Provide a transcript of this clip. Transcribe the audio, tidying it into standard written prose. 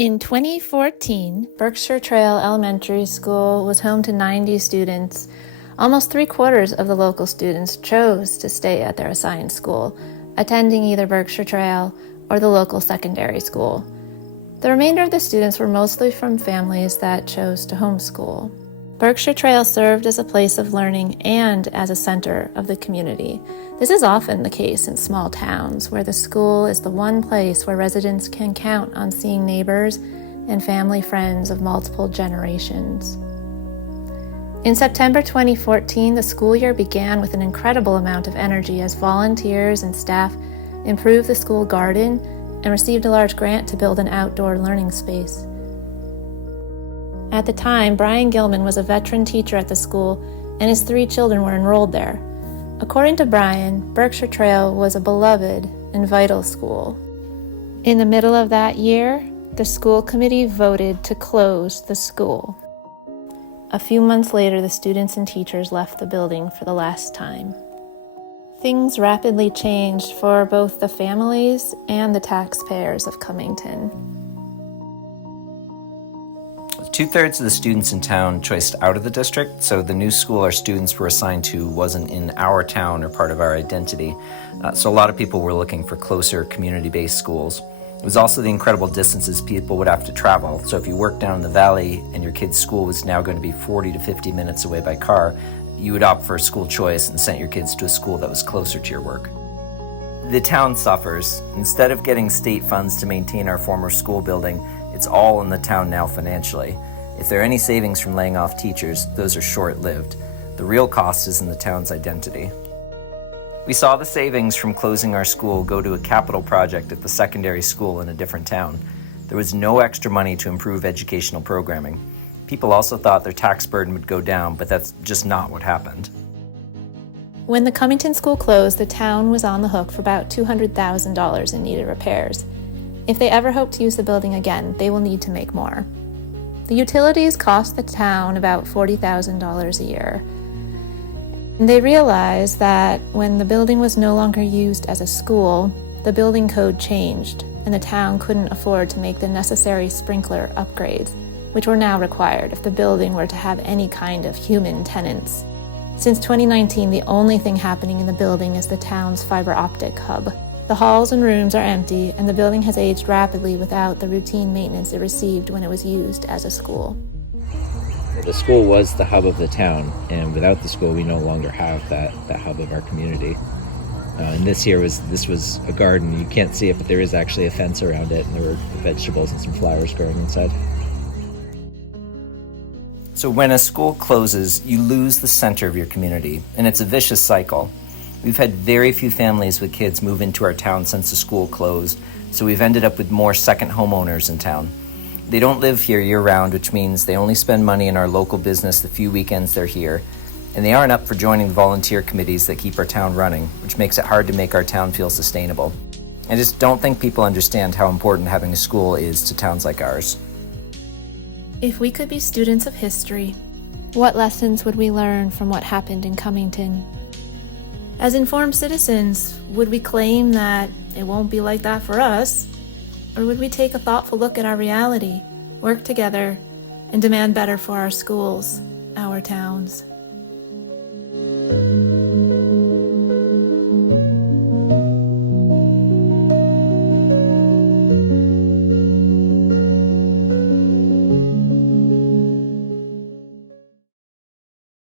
In 2014, Berkshire Trail Elementary School was home to 90 students. Almost 3/4 of the local students chose to stay at their assigned school, attending either Berkshire Trail or the local secondary school. The remainder of the students were mostly from families that chose to homeschool. Berkshire Trail served as a place of learning and as a center of the community. This is often the case in small towns, where the school is the one place where residents can count on seeing neighbors and family friends of multiple generations. In September 2014, the school year began with an incredible amount of energy as volunteers and staff improved the school garden and received a large grant to build an outdoor learning space. At the time, Brian Gilman was a veteran teacher at the school, and his 3 children were enrolled there. According to Brian, Berkshire Trail was a beloved and vital school. In the middle of that year, the school committee voted to close the school. A few months later, the students and teachers left the building for the last time. Things rapidly changed for both the families and the taxpayers of Cummington. 2/3 of the students in town choiced out of the district, so the new school our students were assigned to wasn't in our town or part of our identity. So a lot of people were looking for closer community-based schools. It was also the incredible distances people would have to travel. So if you worked down in the valley and your kid's school was now going to be 40 to 50 minutes away by car, you would opt for a school choice and sent your kids to a school that was closer to your work. The town suffers. Instead of getting state funds to maintain our former school building, it's all in the town now financially. If there are any savings from laying off teachers, those are short-lived. The real cost is in the town's identity. We saw the savings from closing our school go to a capital project at the secondary school in a different town. There was no extra money to improve educational programming. People also thought their tax burden would go down, but that's just not what happened. When the Cummington school closed, the town was on the hook for about $200,000 in needed repairs. If they ever hope to use the building again, they will need to make more. The utilities cost the town about $40,000 a year. And they realized that when the building was no longer used as a school, the building code changed, and the town couldn't afford to make the necessary sprinkler upgrades, which were now required if the building were to have any kind of human tenants. Since 2019, the only thing happening in the building is the town's fiber optic hub. The halls and rooms are empty, and the building has aged rapidly without the routine maintenance it received when it was used as a school. The school was the hub of the town, and without the school, we no longer have that hub of our community. And this was a garden. You can't see it, but there is actually a fence around it, and there were vegetables and some flowers growing inside. So when a school closes, you lose the center of your community, and it's a vicious cycle. We've had very few families with kids move into our town since the school closed, so we've ended up with more second homeowners in town. They don't live here year-round, which means they only spend money in our local business the few weekends they're here, and they aren't up for joining the volunteer committees that keep our town running, which makes it hard to make our town feel sustainable. I just don't think people understand how important having a school is to towns like ours. If we could be students of history, what lessons would we learn from what happened in Cummington? As informed citizens, would we claim that it won't be like that for us? Or would we take a thoughtful look at our reality, work together, and demand better for our schools, our towns?